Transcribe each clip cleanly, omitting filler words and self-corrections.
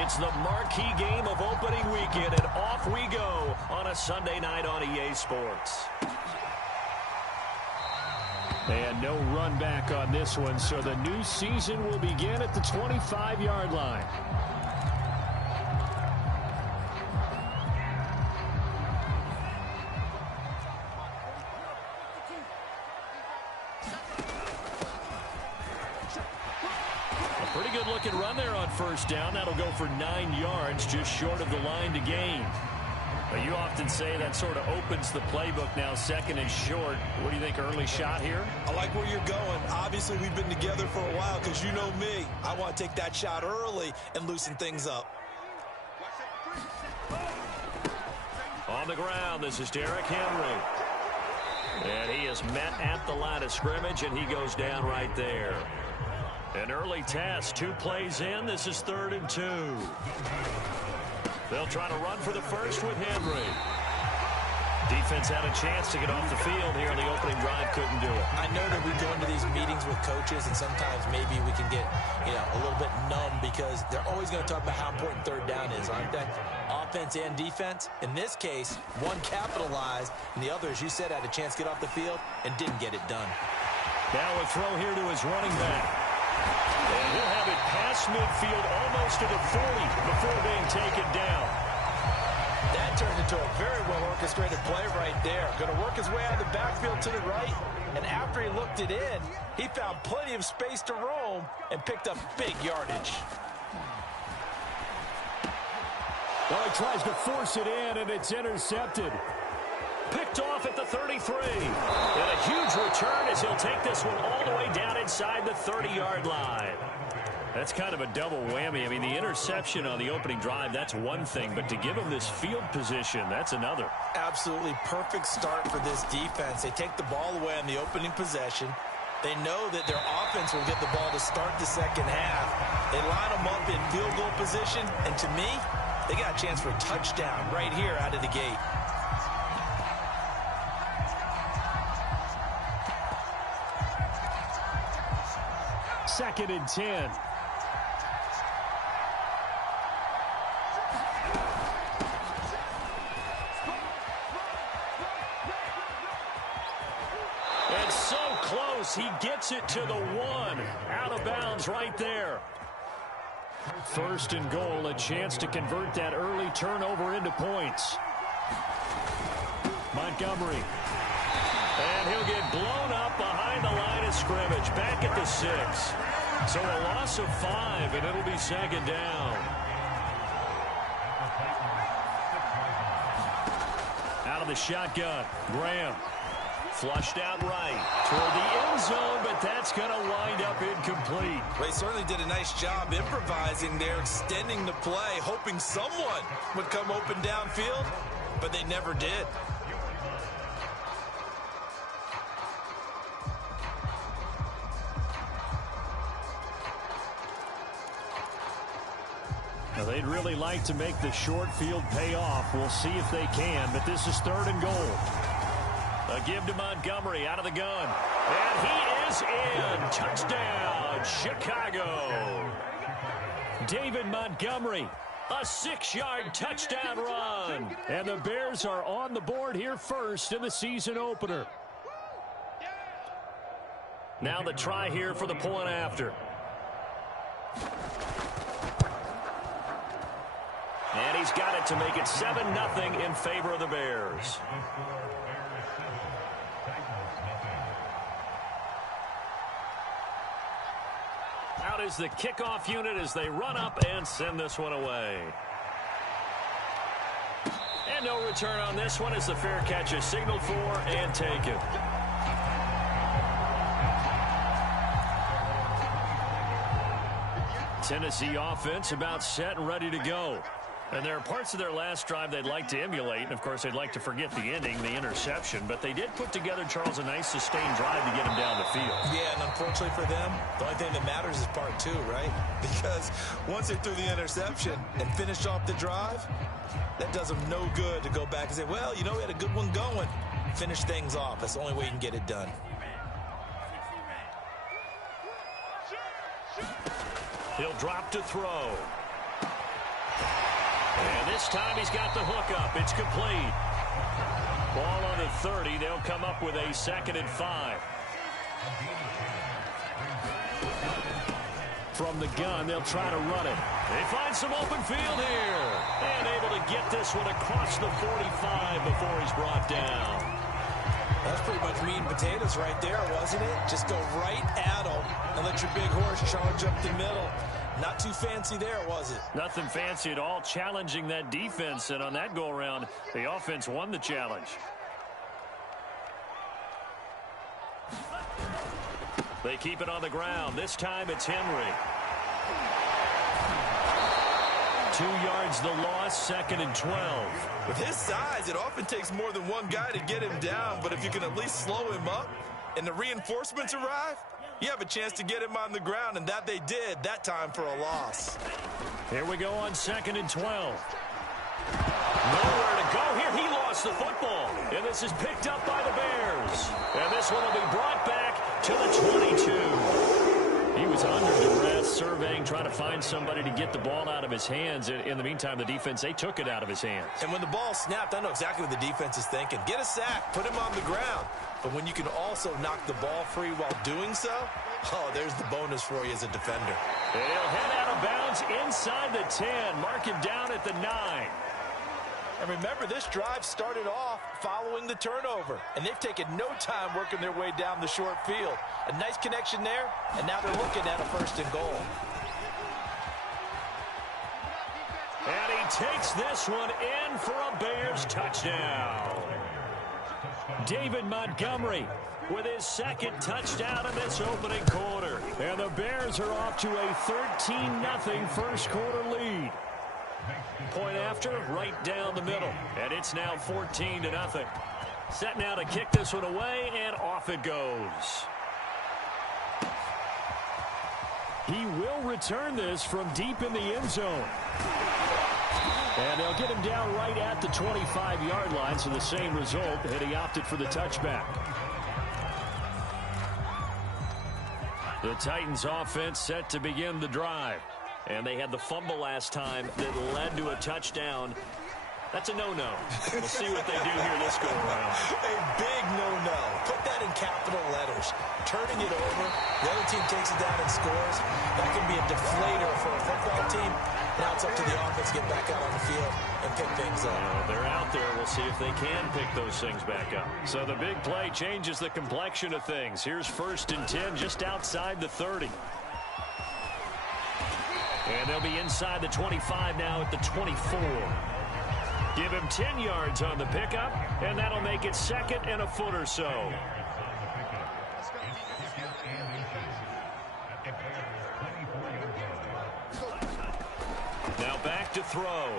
It's the marquee game of opening weekend, and off we go on a Sunday night on EA Sports. And no run back on this one, so the new season will begin at the 25-yard line. Pretty good looking run there on first down. That'll go for 9 yards, just short of the line to gain. But you often say that sort of opens the playbook now, second and short. What do you think, early shot here? I like where you're going. Obviously, we've been together for a while because you know me. I want to take that shot early and loosen things up. On the ground, this is Derrick Henry. And he is met at the line of scrimmage, and he goes down right there. An early test, 2 plays in. This is 3rd and 2. They'll try to run for the first with Henry. Defense had a chance to get off the field here on the opening drive, couldn't do it. I know that we go into these meetings with coaches, and sometimes maybe we can get, a little bit numb because they're always going to talk about how important 3rd down is, aren't they? Offense and defense. In this case, one capitalized, and the other, as you said, had a chance to get off the field and didn't get it done. Now a throw here to his running back. And he'll have it past midfield almost to the 40 before being taken down. That turned into a very well-orchestrated play right there. Going to work his way out of the backfield to the right, and after he looked it in, he found plenty of space to roam and picked up big yardage. Well, he tries to force it in, and it's intercepted. Picked off at the 33. And a huge return as he'll take this one all the way down inside the 30-yard line. That's kind of a double whammy. I mean, the interception on the opening drive, that's one thing. But to give him this field position, that's another. Absolutely perfect start for this defense. They take the ball away on the opening possession. They know that their offense will get the ball to start the second half. They line them up in field goal position. And to me, they got a chance for a touchdown right here out of the gate. 2nd and 10. And so close, he gets it to the 1. Out of bounds right there. 1st and goal, a chance to convert that early turnover into points. Montgomery. And he'll get blown up behind the line of scrimmage, back at the 6. So a loss of 5, and it'll be 2nd down. Out of the shotgun, Graham. Flushed out right toward the end zone, but that's going to wind up incomplete. They certainly did a nice job improvising there, extending the play, hoping someone would come open downfield, but they never did. Now, they'd really like to make the short field pay off. We'll see if they can, but this is 3rd and goal. A give to Montgomery out of the gun. And he is in. Touchdown, Chicago. David Montgomery, a 6-yard touchdown run. And the Bears are on the board here first in the season opener. Now the try here for the point after. And he's got it to make it 7-0 in favor of the Bears. Out is the kickoff unit as they run up and send this one away. And no return on this one as the fair catch is signaled for and taken. Tennessee offense about set and ready to go. And there are parts of their last drive they'd like to emulate. And, of course, they'd like to forget the ending, the interception. But they did put together, Charles, a nice sustained drive to get them down the field. Yeah, and unfortunately for them, the only thing that matters is part 2, right? Because once they threw the interception and finished off the drive, that does them no good to go back and say, well, we had a good one going. Finish things off. That's the only way you can get it done. He'll drop to throw. This time he's got the hook up. It's complete. Ball on the 30. They'll come up with a 2nd and 5. From the gun, they'll try to run it. They find some open field here. And able to get this one across the 45 before he's brought down. That's pretty much meat and potatoes right there, wasn't it? Just go right at them and let your big horse charge up the middle. Not too fancy there, was it? Nothing fancy at all, challenging that defense. And on that go-around, the offense won the challenge. They keep it on the ground. This time it's Henry. 2 yards the loss, 2nd and 12. With his size, it often takes more than one guy to get him down, but if you can at least slow him up and the reinforcements arrive, you have a chance to get him on the ground, and that they did, that time for a loss. Here we go on 2nd and 12. Nowhere to go here. He lost the football, and this is picked up by the Bears. And this one will be brought back to the 22. He was under duress, surveying, trying to find somebody to get the ball out of his hands. In the meantime, the defense, they took it out of his hands. And when the ball snapped, I know exactly what the defense is thinking. Get a sack, put him on the ground. But when you can also knock the ball free while doing so, oh, there's the bonus for you as a defender. And he'll head out of bounds inside the 10, mark him down at the 9. And remember, this drive started off following the turnover, and they've taken no time working their way down the short field. A nice connection there, and now they're looking at a 1st and goal. And he takes this one in for a Bears touchdown. David Montgomery with his 2nd touchdown in this opening quarter. And the Bears are off to a 13-0 first quarter lead. Point after, right down the middle. And it's now 14-0. Set now to kick this one away, and off it goes. He will return this from deep in the end zone. And they'll get him down right at the 25-yard line, so the same result, and he opted for the touchback. The Titans offense set to begin the drive. And they had the fumble last time that led to a touchdown. That's a no-no. We'll see what they do here this go-around. A big no-no. Put that in capital letters. Turning it over, the other team takes it down and scores. That can be a deflator for a football team. Now it's up to the offense to get back out on the field and pick things up. They're out there. We'll see if they can pick those things back up. So the big play changes the complexion of things. Here's 1st and 10 just outside the 30. And they'll be inside the 25 now at the 24. Give him 10 yards on the pickup, and that'll make it 2nd and a foot or so. Now back to throw.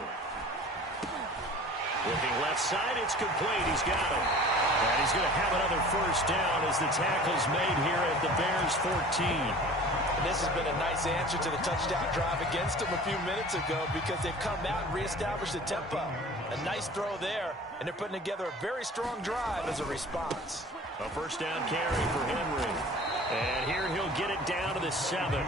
Looking left side, it's complete. He's got him. And he's going to have another 1st down as the tackle's made here at the Bears 14. And this has been a nice answer to the touchdown drive against them a few minutes ago because they've come out and reestablished the tempo. A nice throw there, and they're putting together a very strong drive as a response. A 1st down carry for Henry. And here he'll get it down to the 7.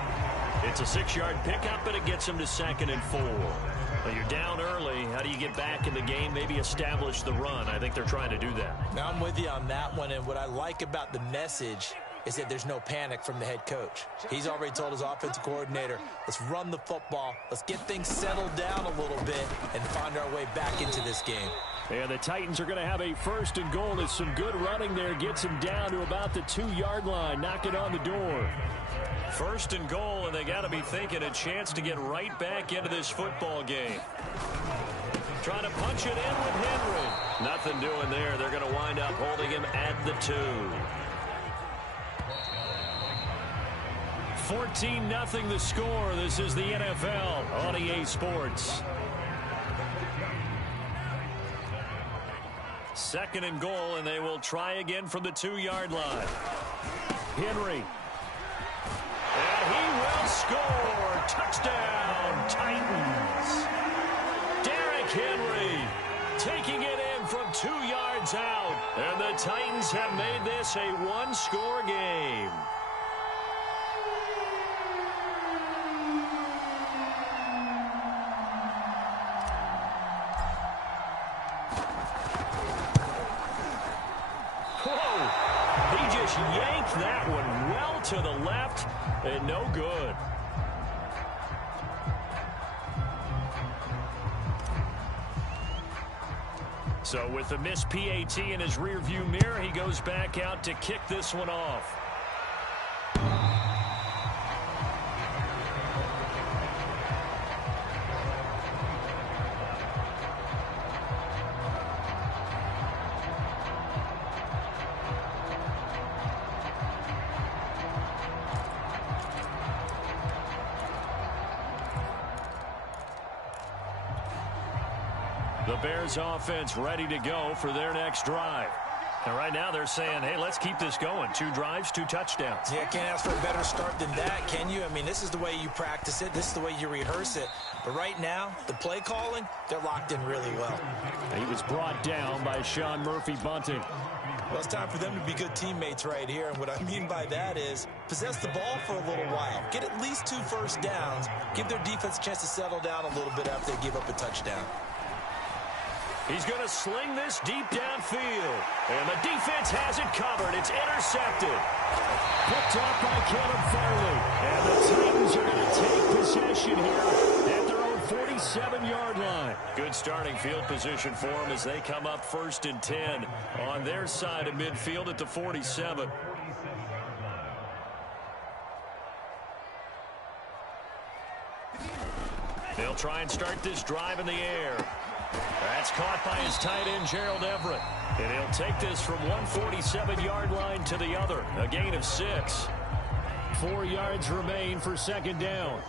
It's a 6-yard pickup, and it gets him to 2nd and 4. Well, you're down early. How do you get back in the game, maybe establish the run? I think they're trying to do that. Now, I'm with you on that one, and what I like about the message is that there's no panic from the head coach. He's already told his offensive coordinator, let's run the football, let's get things settled down a little bit and find our way back into this game. And the Titans are going to have a 1st and goal. There's some good running there. Gets him down to about the 2-yard line. Knock it on the door. 1st and goal, and they got to be thinking a chance to get right back into this football game. Trying to punch it in with Henry. Nothing doing there. They're going to wind up holding him at the 2. 14-0 the score. This is the NFL on EA Sports. 2nd and goal, and they will try again from the 2-yard line. Henry. And he will score. Touchdown, Titans. Derrick Henry taking it in from 2 yards out. And the Titans have made this a one-score game. just yanked that one well to the left, and no good. So with the missed PAT in his rearview mirror, he goes back out to kick this one off. The Bears offense ready to go for their next drive. And right now they're saying, hey, let's keep this going. 2 drives, 2 touchdowns. Yeah, can't ask for a better start than that, can you? I mean, this is the way you practice it. This is the way you rehearse it. But right now, the play calling, they're locked in really well. He was brought down by Sean Murphy-Bunting. Well, it's time for them to be good teammates right here. And what I mean by that is possess the ball for a little while. Get at least 2 first downs. Give their defense a chance to settle down a little bit after they give up a touchdown. He's going to sling this deep downfield. And the defense has it covered. It's intercepted. Picked up by Caleb Farley. And the Titans are going to take possession here at their own 47-yard line. Good starting field position for them as they come up 1st and 10 on their side of midfield at the 47. They'll try and start this drive in the air. That's caught by his tight end, Gerald Everett. And he'll take this from 147-yard line to the other. A gain of 6. 4 yards remain for 2nd down.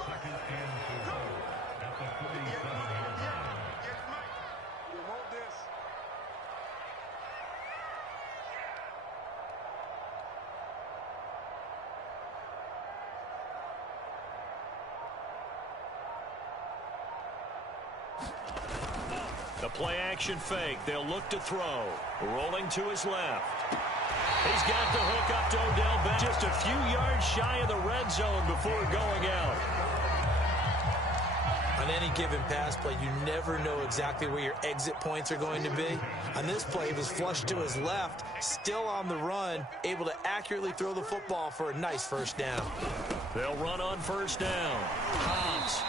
The play-action fake. They'll look to throw. Rolling to his left. He's got the hook up to Odell Beckham. Just a few yards shy of the red zone before going out. On any given pass play, you never know exactly where your exit points are going to be. On this play, he was flushed to his left, still on the run, able to accurately throw the football for a nice 1st down. They'll run on 1st down. Hobbs.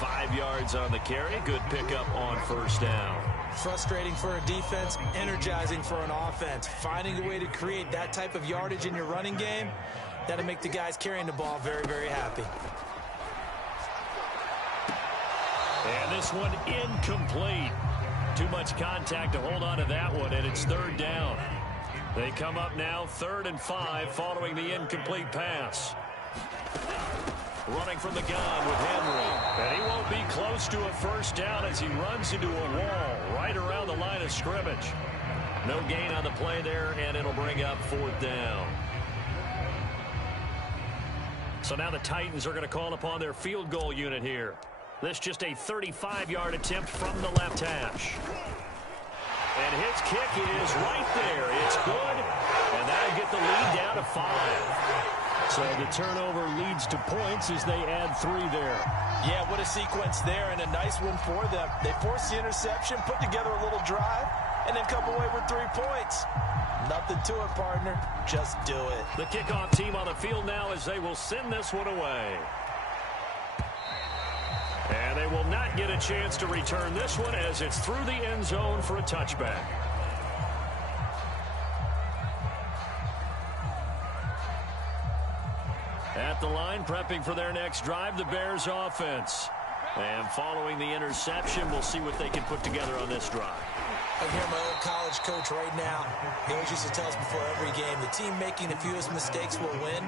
5 yards on the carry. Good pickup on 1st down. Frustrating for a defense, energizing for an offense. Finding a way to create that type of yardage in your running game, that'll make the guys carrying the ball very, very happy. And this one incomplete. Too much contact to hold on to that one, and it's 3rd down. They come up now 3rd and 5 following the incomplete pass. Running from the gun with Henry. And he won't be close to a 1st down as he runs into a wall right around the line of scrimmage. No gain on the play there, and it'll bring up 4th down. So now the Titans are going to call upon their field goal unit here. This just a 35-yard attempt from the left hash. And his kick is right there. It's good, and that'll get the lead down to 5. So the turnover leads to points as they add 3 there. Yeah, what a sequence there, and a nice one for them. They force the interception, put together a little drive, and then come away with 3 points. Nothing to it, partner. Just do it. The kickoff team on the field now as they will send this one away. And they will not get a chance to return this one as it's through the end zone for a touchback. At the line, prepping for their next drive, the Bears offense. And following the interception, we'll see what they can put together on this drive. I hear my old college coach right now. He always used to tell us before every game, the team making the fewest mistakes will win.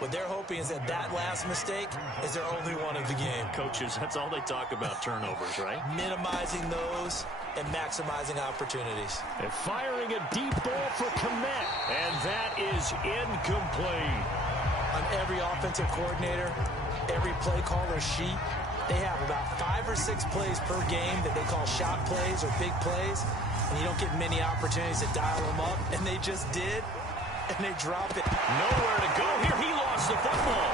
What they're hoping is that that last mistake is their only one of the game. Coaches, that's all they talk about, turnovers, right? Minimizing those and maximizing opportunities. And firing a deep ball for Kmet. And that is incomplete. On every offensive coordinator, every play caller sheet, they have about 5 or 6 plays per game that they call shot plays or big plays, and you don't get many opportunities to dial them up, and they just did, and they drop it. Nowhere to go here. He lost the football.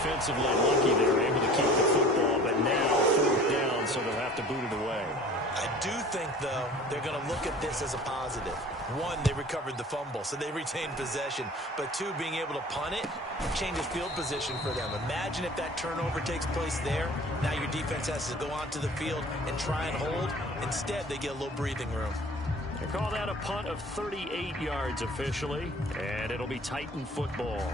Offensively lucky they were able to keep the football, but now 4th down, so they'll have to boot it away. I do think, though, they're going to to look at this as a positive. One, they recovered the fumble, so they retained possession. But two, being able to punt it changes field position for them. Imagine if that turnover takes place there. Now your defense has to go onto the field and try and hold. Instead, they get a little breathing room. They call that a punt of 38 yards officially, and it'll be Titan football.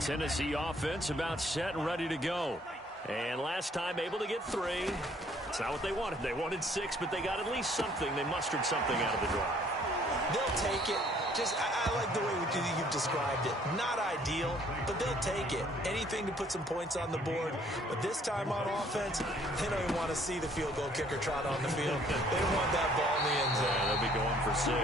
Tennessee offense about set and ready to go. And last time able to get 3. It's not what they wanted. They wanted 6, but they got at least something. They mustered something out of the drive. They'll take it. I like the way you've described it. Not ideal, but they'll take it. Anything to put some points on the board. But this time on offense, they don't even want to see the field goal kicker trot on the field. They want that ball in the end zone. Yeah, they'll be going for 6.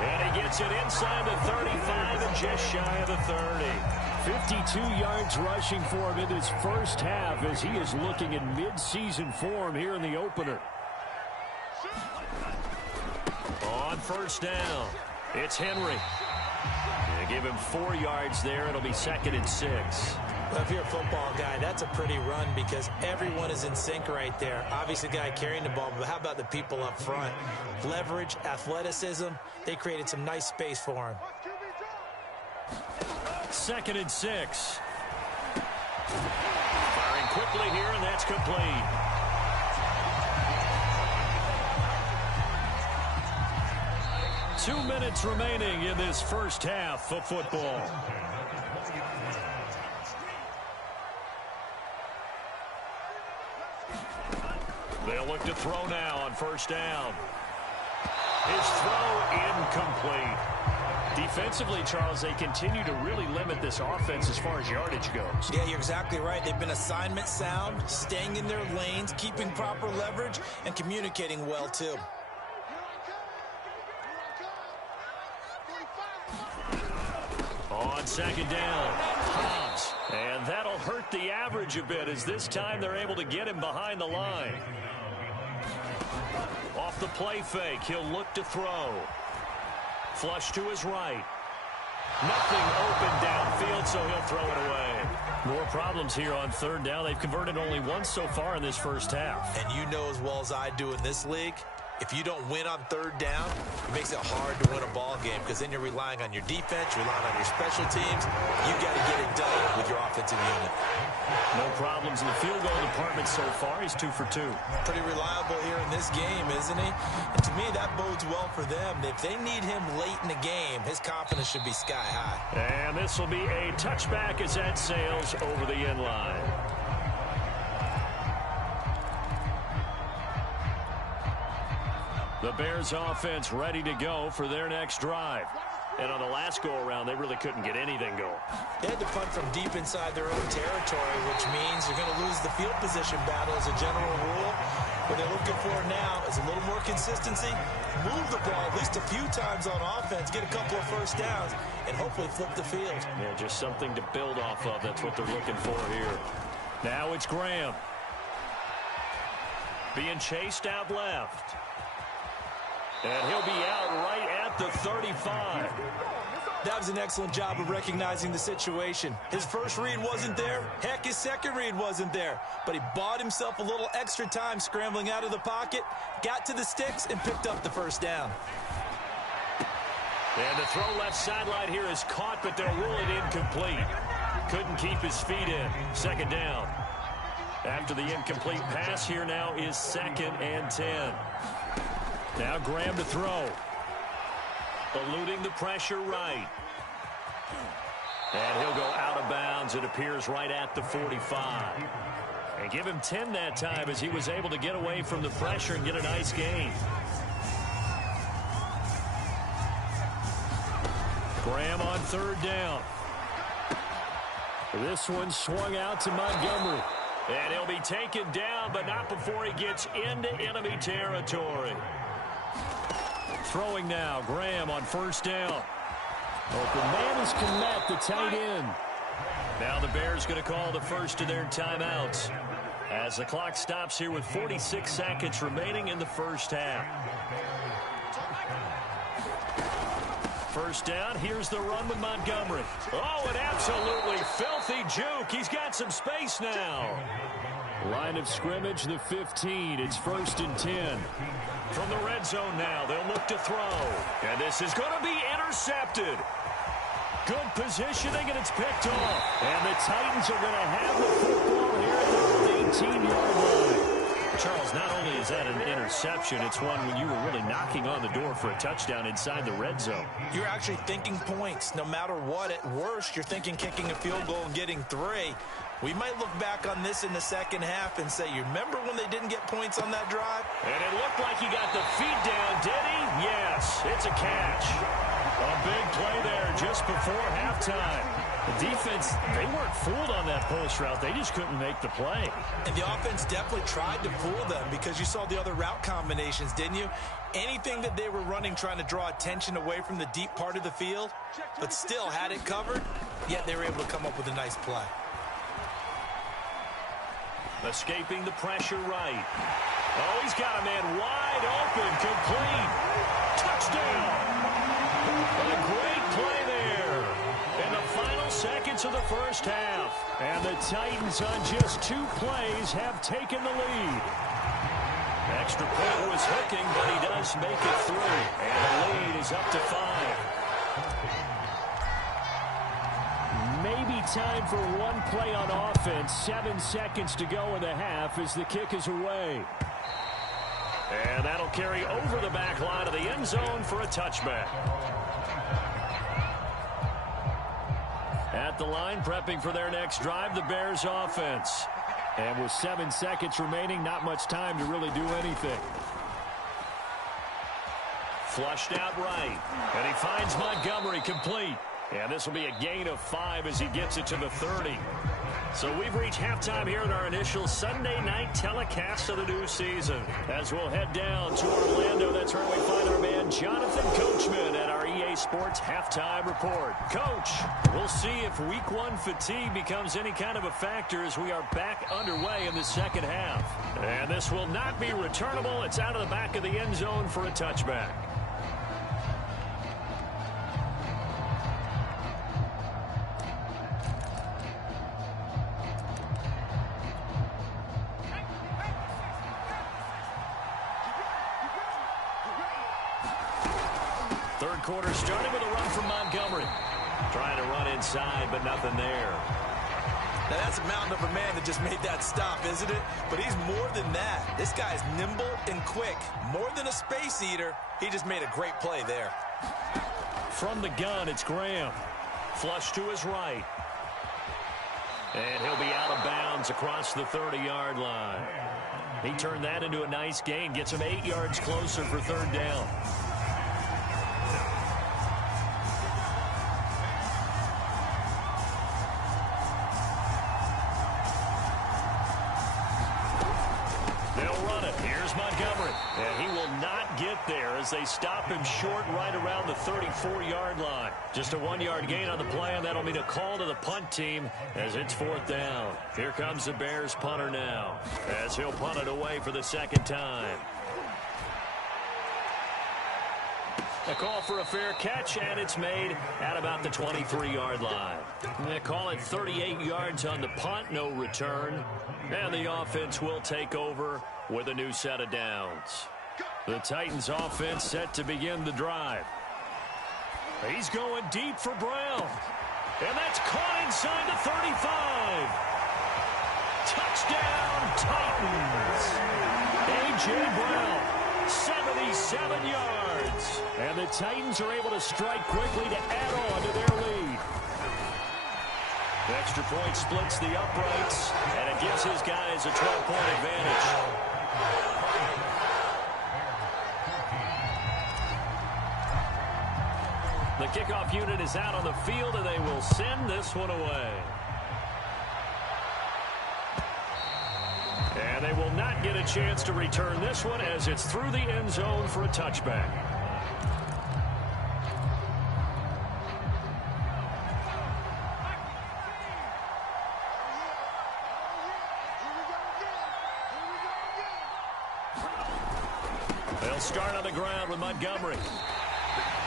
And he gets it inside the 35 and just shy of the 30. 52 yards rushing for him in his first half as he is looking in mid-season form here in the opener. On first down, it's Henry. They give him 4 yards there. It'll be 2nd and 6. Well, if you're a football guy, that's a pretty run because everyone is in sync right there. Obviously, the guy carrying the ball, but how about the people up front? Leverage, athleticism, they created some nice space for him. 2nd and 6. Firing quickly here, and that's complete. Two minutes remaining in this first half of football. They'll look to throw now on first down. His throw incomplete. Defensively, Charles, they continue to really limit this offense as far as yardage goes. Yeah, you're exactly right. They've been assignment sound, staying in their lanes, keeping proper leverage, and communicating well, too. On second down, Hobbs. And that'll hurt the average a bit as this time they're able to get him behind the line. Off the play fake, he'll look to throw. Flush to his right. Nothing open downfield, so he'll throw it away. More problems here on third down. They've converted only once so far in this first half. And you know as well as I do in this league, if you don't win on third down, it makes it hard to win a ball game because then you're relying on your defense, you're relying on your special teams. You got to get it done with your offensive unit. No problems in the field goal department so far. He's 2 for 2. Pretty reliable here in this game, isn't he? And to me, that bodes well for them. If they need him late in the game, his confidence should be sky high. And this will be a touchback as that sails over the end line. The Bears offense ready to go for their next drive. And on the last go-around, they really couldn't get anything going. They had to punt from deep inside their own territory, which means you're going to lose the field position battle as a general rule. What they're looking for now is a little more consistency, move the ball at least a few times on offense, get a couple of first downs, and hopefully flip the field. Yeah, just something to build off of. That's what they're looking for here. Now it's Graham. Being chased out left. And he'll be out right at the 35. That was an excellent job of recognizing the situation. His first read wasn't there. Heck, his second read wasn't there. But he bought himself a little extra time scrambling out of the pocket, got to the sticks, and picked up the first down. And the throw left sideline here is caught, but they'll rule it incomplete. Couldn't keep his feet in. Second down. After the incomplete pass, here now is 2nd and 10. Now Graham to throw. Eluding the pressure right. And he'll go out of bounds. It appears right at the 45. And give him 10 that time as he was able to get away from the pressure and get a nice gain. Graham on third down. This one swung out to Montgomery. And he'll be taken down, but not before he gets into enemy territory. Throwing now, Graham on first down. Open man is Kmet, the tight end. Now the Bears going to call the first of their timeouts as the clock stops here with 46 seconds remaining in the first half. First down, here's the run with Montgomery. Oh, an absolutely filthy juke. He's got some space now. Line of scrimmage, the 15. It's 1st and 10. From the red zone now, they'll look to throw. And this is going to be intercepted. Good positioning, and it's picked off. And the Titans are going to have the football here at the 18-yard line. Charles, not only is that an interception, it's one when you were really knocking on the door for a touchdown inside the red zone. You're actually thinking points. No matter what, at worst, you're thinking kicking a field goal and getting 3. We might look back on this in the second half and say, you remember when they didn't get points on that drive? And it looked like he got the feet down, did he? Yes, it's a catch. A big play there just before halftime. The defense, they weren't fooled on that post route. They just couldn't make the play. And the offense definitely tried to fool them because you saw the other route combinations, didn't you? Anything that they were running trying to draw attention away from the deep part of the field, but still had it covered, yet they were able to come up with a nice play. Escaping the pressure right. Oh, he's got a man wide open, complete. Touchdown. A great play there. In the final seconds of the first half. And the Titans on just 2 plays have taken the lead. Extra point was hooking, but he does make it through. And the lead is up to 5. Maybe time for one play on offense. 7 seconds to go in the half as the kick is away. And that'll carry over the back line of the end zone for a touchback. At the line, prepping for their next drive, the Bears offense. And with 7 seconds remaining, not much time to really do anything. Flushed out right. And he finds Montgomery complete. And this will be a gain of 5 as he gets it to the 30. So we've reached halftime here in our initial Sunday night telecast of the new season. As we'll head down to Orlando, that's where we find our man Jonathan Coachman at our EA Sports Halftime Report. Coach, we'll see if Week 1 fatigue becomes any kind of a factor as we are back underway in the second half. And this will not be returnable. It's out of the back of the end zone for a touchback. Third quarter starting with a run from Montgomery. Trying to run inside, but nothing there. Now that's a mountain of a man that just made that stop, isn't it? But he's more than that. This guy's nimble and quick. More than a space eater, he just made a great play there. From the gun, it's Graham. Flush to his right. And he'll be out of bounds across the 30-yard line. He turned that into a nice gain. Gets him 8 yards closer for third down. And he will not get there as they stop him short right around the 34-yard line. Just a 1-yard gain on the play, and that'll mean a call to the punt team as it's 4th down. Here comes the Bears punter now as he'll punt it away for the second time. A call for a fair catch, and it's made at about the 23-yard line. They call it 38 yards on the punt, no return. And the offense will take over with a new set of downs. The Titans offense set to begin the drive. He's going deep for Brown. And that's caught inside the 35. Touchdown, Titans. A.J. Brown, 77 yards. And the Titans are able to strike quickly to add on to their lead. The extra point splits the uprights, and it gives his guys a 12-point advantage. The kickoff unit is out on the field, and they will send this one away. And they will not get a chance to return this one as it's through the end zone for a touchback. They'll start on the ground with Montgomery.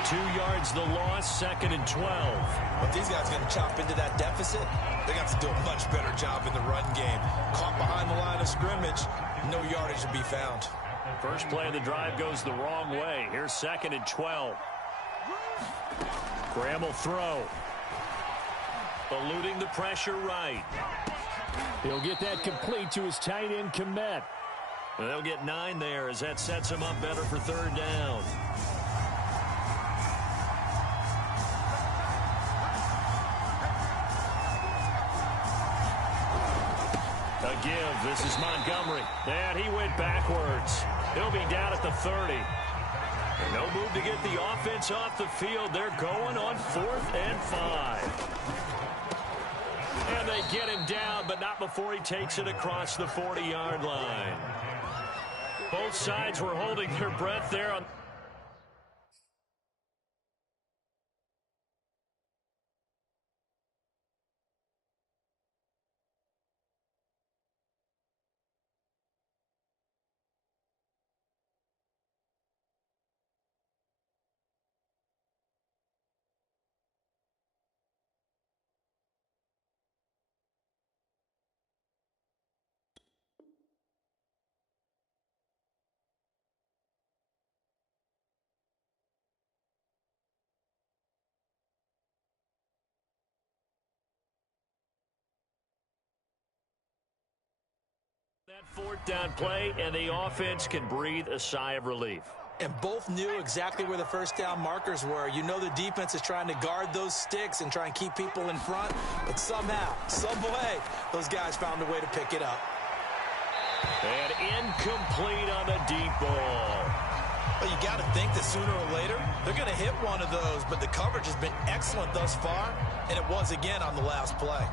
2 yards the loss, 2nd and 12. But these guys are going to chop into that deficit. They're going to have to do a much better job in the run game. Caught behind the line of scrimmage, no yardage to be found. First play of the drive goes the wrong way. Here's 2nd and 12. Graham will throw. Eluding the pressure right. He'll get that complete to his tight end, Komet. They'll get 9 there as that sets him up better for 3rd down. A give. This is Montgomery. And he went backwards. He'll be down at the 30. And no move to get the offense off the field. They're going on 4th and 5. And they get him down, but not before he takes it across the 40-yard line. Both sides were holding their breath there on. That 4th down play, and the offense can breathe a sigh of relief. And both knew exactly where the first down markers were. You know the defense is trying to guard those sticks and try and keep people in front. But somehow, some way, those guys found a way to pick it up. And incomplete on the deep ball. Well, you got to think that sooner or later, they're going to hit one of those. But the coverage has been excellent thus far, and it was again on the last play.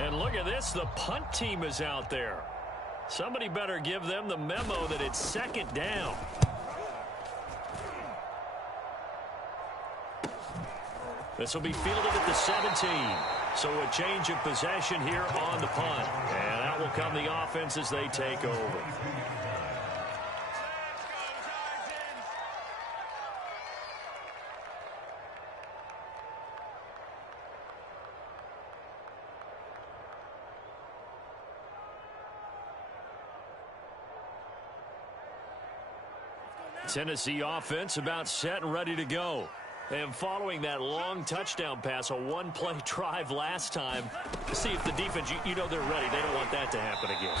And look at this, the punt team is out there. Somebody better give them the memo that it's 2nd down. This will be fielded at the 17. So a change of possession here on the punt. And out will come the offense as they take over. Tennessee offense about set and ready to go. And following that long touchdown pass, a one-play drive last time, see if the defense, you know they're ready. They don't want that to happen again.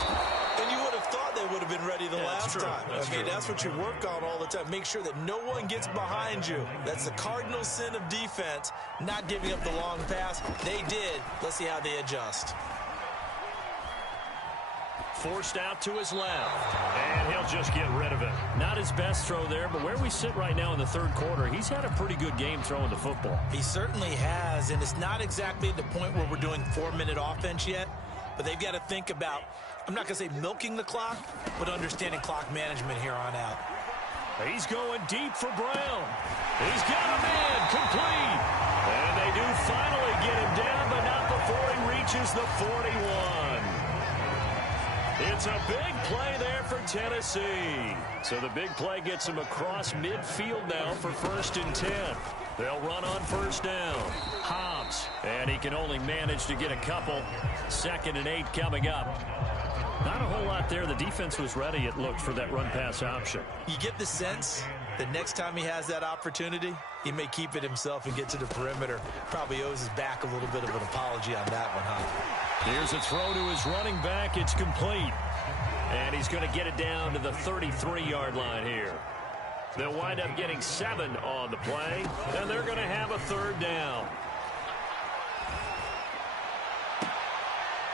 And you would have thought they would have been ready the last time. That's what you work on all the time. Make sure that no one gets behind you. That's the cardinal sin of defense, not giving up the long pass. They did. Let's see how they adjust. Forced out to his left, and he'll just get rid of it. Not his best throw there, but where we sit right now in the 3rd quarter, he's had a pretty good game throwing the football. He certainly has, and it's not exactly at the point where we're doing 4-minute offense yet, but they've got to think about, I'm not going to say milking the clock, but understanding clock management here on out. He's going deep for Brown. He's got a man complete. And they do finally get him down, but not before he reaches the 41. It's a big play there for Tennessee. So the big play gets him across midfield now for 1st and 10. They'll run on 1st down. Hobbs, and he can only manage to get a couple. 2nd and 8 coming up. Not a whole lot there. The defense was ready, it looked, for that run-pass option. You get the sense that next time he has that opportunity, he may keep it himself and get to the perimeter. Probably owes his back a little bit of an apology on that one, huh? Here's a throw to his running back. It's complete. And he's going to get it down to the 33-yard line here. They'll wind up getting 7 on the play, and they're going to have a 3rd down.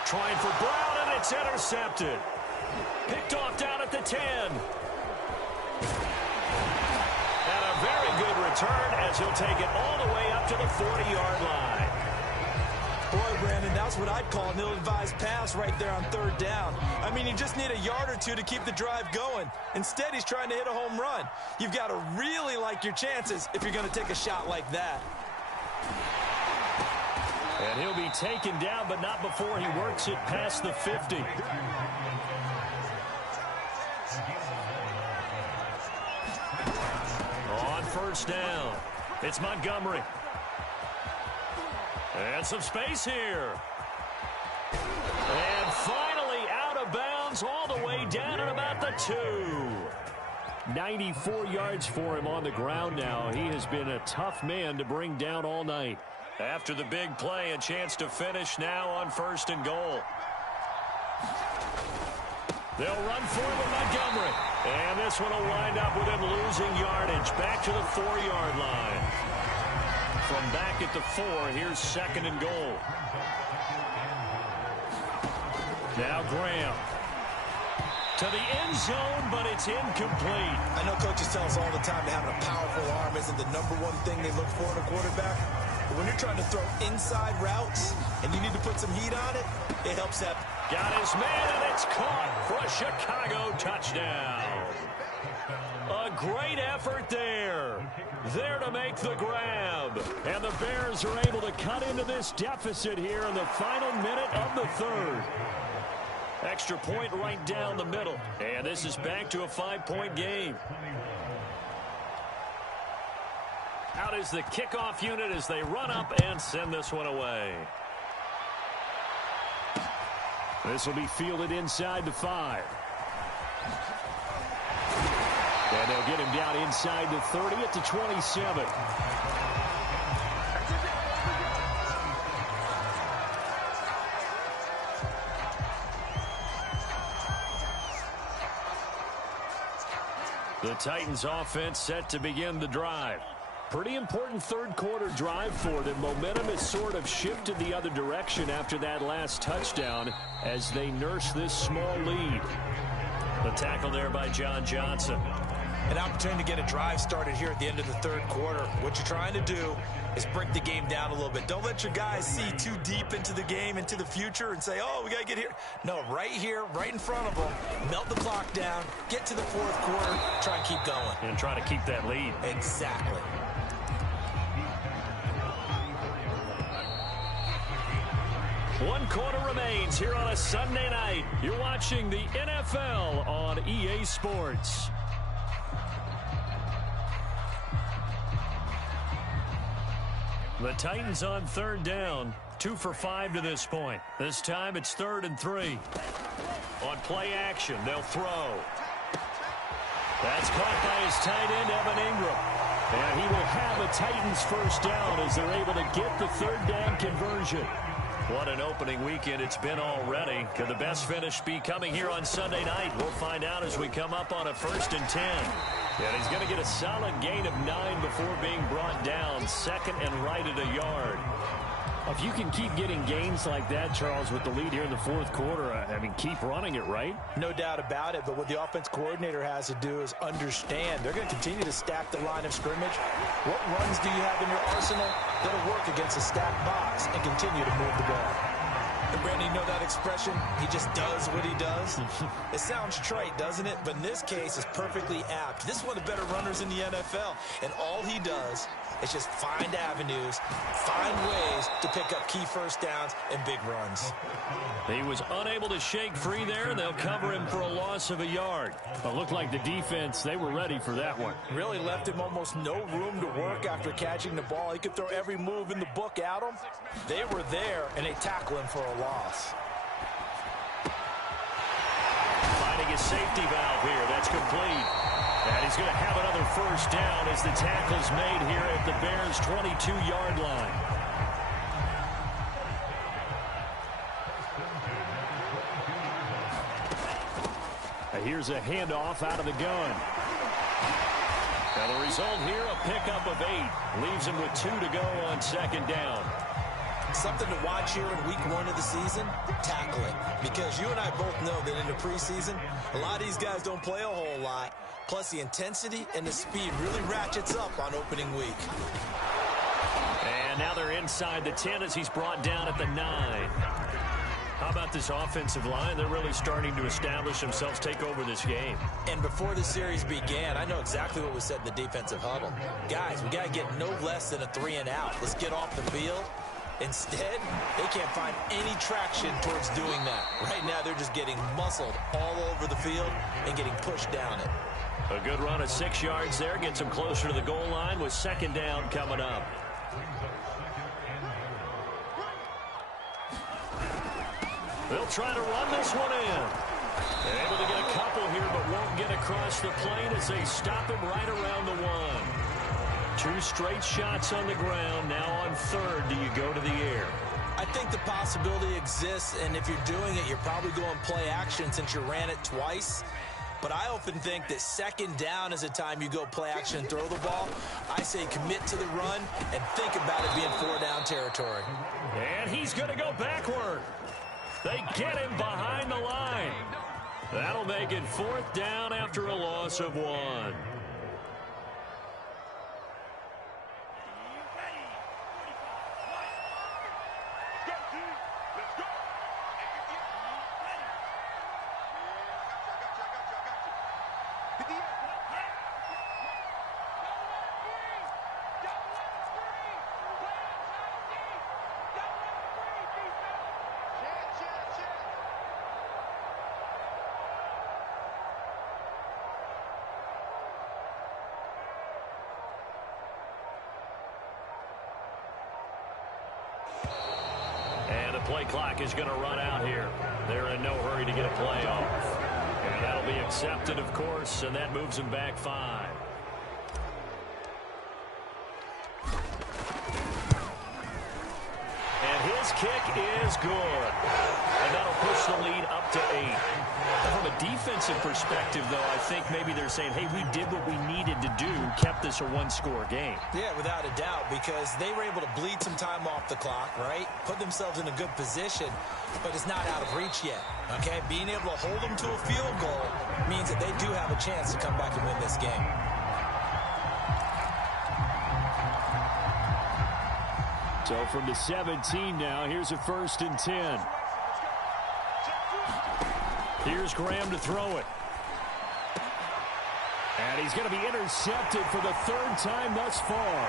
Trying for Brown, and it's intercepted. Picked off down at the 10. And a very good return as he'll take it all the way up to the 40-yard line. Boy, Brandon, that's what I'd call an ill-advised pass right there on 3rd down. I mean, you just need a yard or two to keep the drive going. Instead, he's trying to hit a home run. You've got to really like your chances if you're going to take a shot like that. And he'll be taken down, but not before he works it past the 50. first down. It's Montgomery. And some space here. And finally out of bounds all the way down at about the 2. 94 yards for him on the ground now. He has been a tough man to bring down all night. After the big play, a chance to finish now on 1st and goal. They'll run for it with Montgomery. And this one will wind up with him losing yardage back to the 4-yard line. From back at the 4, here's 2nd and goal. Now Graham. To the end zone, but it's incomplete. I know coaches tell us all the time that having a powerful arm isn't the #1 thing they look for in a quarterback. But when you're trying to throw inside routes and you need to put some heat on it, it helps that. Got his man, and it's caught for a Chicago touchdown. A great effort there. There to make the grab. And the Bears are able to cut into this deficit here in the final minute of the 3rd. Extra point right down the middle. And this is back to a 5-point game. Out is the kickoff unit as they run up and send this one away. This will be fielded inside the 5. And they'll get him down inside the 30 at the 27. The Titans offense set to begin the drive. Pretty important 3rd quarter drive for them. Momentum has sort of shifted the other direction after that last touchdown as they nurse this small lead. The tackle there by John Johnson. An opportunity to get a drive started here at the end of the 3rd quarter. What you're trying to do is break the game down a little bit. Don't let your guys see too deep into the game, into the future, and say, oh, we got to get here. No, right here, right in front of them, melt the clock down, get to the 4th quarter, try and keep going. And try to keep that lead. Exactly. One quarter remains here on a Sunday night. You're watching the NFL on EA Sports. The Titans on 3rd down. 2 for 5 to this point. This time it's 3rd and 3. On play action, they'll throw. That's caught by his tight end, Evan Ingram. And he will have a Titans first down as they're able to get the 3rd down conversion. What an opening weekend it's been already. Could the best finish be coming here on Sunday night? We'll find out as we come up on a 1st and 10. And he's going to get a solid gain of 9 before being brought down. 2nd and right at a yard. If you can keep getting gains like that, Charles, with the lead here in the 4th quarter, I mean, keep running it, right? No doubt about it, but what the offense coordinator has to do is understand they're going to continue to stack the line of scrimmage. What runs do you have in your arsenal that'll work against a stacked box and continue to move the ball? And Brandon, you know that expression? He just does what he does. It sounds trite, doesn't it? But in this case, it's perfectly apt. This is one of the better runners in the NFL, and all he does is just find avenues, find ways to pick up key first downs and big runs. He was unable to shake free there. They'll cover him for a loss of a yard. It looked like the defense, they were ready for that one. Really left him almost no room to work after catching the ball. He could throw every move in the book at him. They were there, and they tackle him for a loss. Finding a safety valve here. That's complete. And he's going to have another first down as the tackle's made here at the Bears' 22-yard line. Here's a handoff out of the gun. And the result here, a pickup of 8. Leaves him with 2 to go on 2nd down. Something to watch here in week 1 of the season, tackling. Because you and I both know that in the preseason, a lot of these guys don't play a whole lot. Plus, the intensity and the speed really ratchets up on opening week. And now they're inside the 10 as he's brought down at the 9. How about this offensive line? They're really starting to establish themselves, take over this game. And before the series began, I know exactly what was said in the defensive huddle. Guys, we got to get no less than a 3 and out. Let's get off the field. Instead, they can't find any traction towards doing that. Right now, they're just getting muscled all over the field and getting pushed down it. A good run of 6 yards there. Gets him closer to the goal line with second down coming up. They'll try to run this one in. Able to get a couple here, but won't get across the plane as they stop him right around the 1. 2 straight shots on the ground. Now on third, do you go to the air? I think the possibility exists, and if you're doing it, you're probably going play action since you ran it twice. But I often think that second down is a time you go play action and throw the ball. I say commit to the run and think about it being 4-down territory. And he's going to go backward. They get him behind the line. That'll make it 4th down after a loss of 1. And the play clock is going to run out here. They're in no hurry to get a play off. And that'll be accepted, of course, and that moves them back 5. And his kick is good. And that'll push the lead up to 8. From a defensive perspective, though, I think maybe they're saying, hey, we did what we needed to do, kept this a 1-score game. Yeah, without a doubt, because they were able to bleed some time off the clock, right? Put themselves in a good position, but it's not out of reach yet, okay? Being able to hold them to a field goal means that they do have a chance to come back and win this game. So from the 17 now, here's a 1st and 10. Here's Graham to throw it. And he's going to be intercepted for the 3rd time thus far.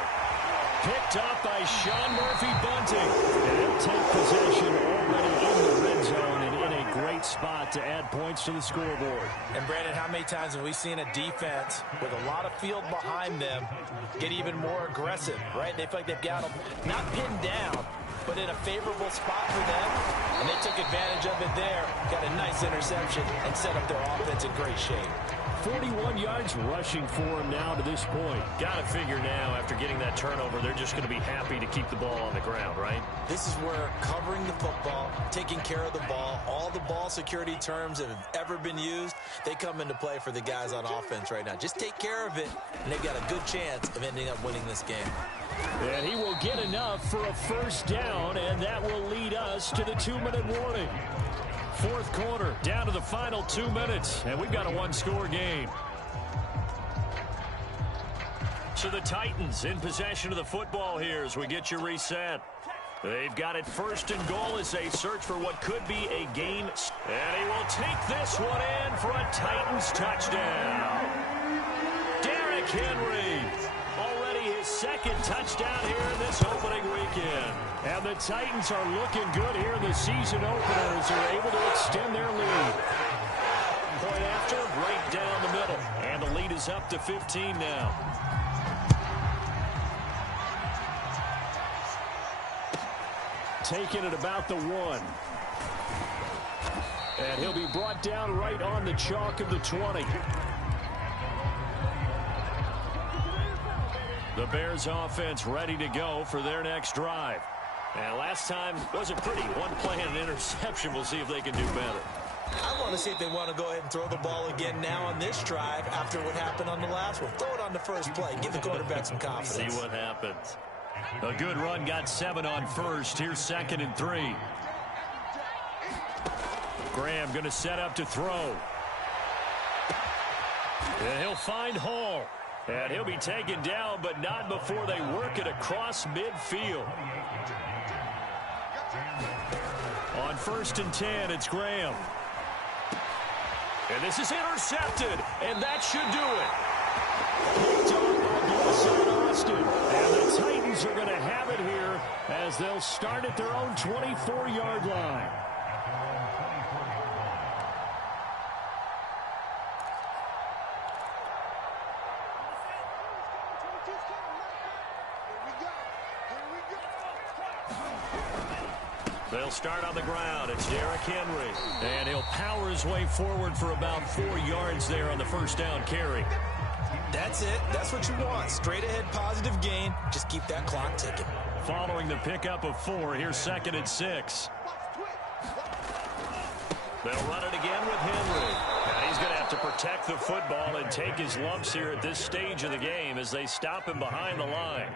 Picked up by Sean Murphy-Bunting. And he'll take possession already in the red zone and in a great spot to add points to the scoreboard. And, Brandon, how many times have we seen a defense with a lot of field behind them get even more aggressive, right? They feel like they've got them not pinned down, but in a favorable spot for them, and they took advantage of it there, got a nice interception, and set up their offense in great shape. 41 yards rushing for him now to this point. Got to figure now, after getting that turnover, they're just going to be happy to keep the ball on the ground, right? This is where covering the football, taking care of the ball, all the ball security terms that have ever been used, they come into play for the guys on offense right now. Just take care of it, and they've got a good chance of ending up winning this game. And he will get enough for a 1st down, and that will lead us to the 2-minute warning. 4th quarter, down to the final 2 minutes, and we've got a 1-score game. So the Titans in possession of the football here as we get you reset. They've got it 1st and goal as they search for what could be a game. And he will take this one in for a Titans touchdown. Derrick Henry. Already his 2nd touchdown here in this opening weekend. And the Titans are looking good here in the season opener as they're able to extend their lead. Point after, right down the middle. And the lead is up to 15 now. Taking it about the 1. And he'll be brought down right on the chalk of the 20. The Bears offense ready to go for their next drive. And last time wasn't pretty. 1 play and an interception. We'll see if they can do better. I want to see if they want to go ahead and throw the ball again now on this drive after what happened on the last one. Throw it on the first play. Give the quarterback some confidence. See what happens. A good run, got 7 on first. Here's 2nd and 3. Graham going to set up to throw. And he'll find Hall. And he'll be taken down, but not before they work it across midfield. On 1st and 10, it's Graham. And this is intercepted, and that should do it. Picked off on the outside Austin. And the Titans are going to have it here as they'll start at their own 24-yard line. They'll start on the ground. It's Derrick Henry. And he'll power his way forward for about 4 yards there on the first down carry. That's it. That's what you want. Straight ahead positive gain. Just keep that clock ticking. Following the pickup of 4, here's 2nd and 6. They'll run it again with Henry. And he's going to have to protect the football and take his lumps here at this stage of the game as they stop him behind the line.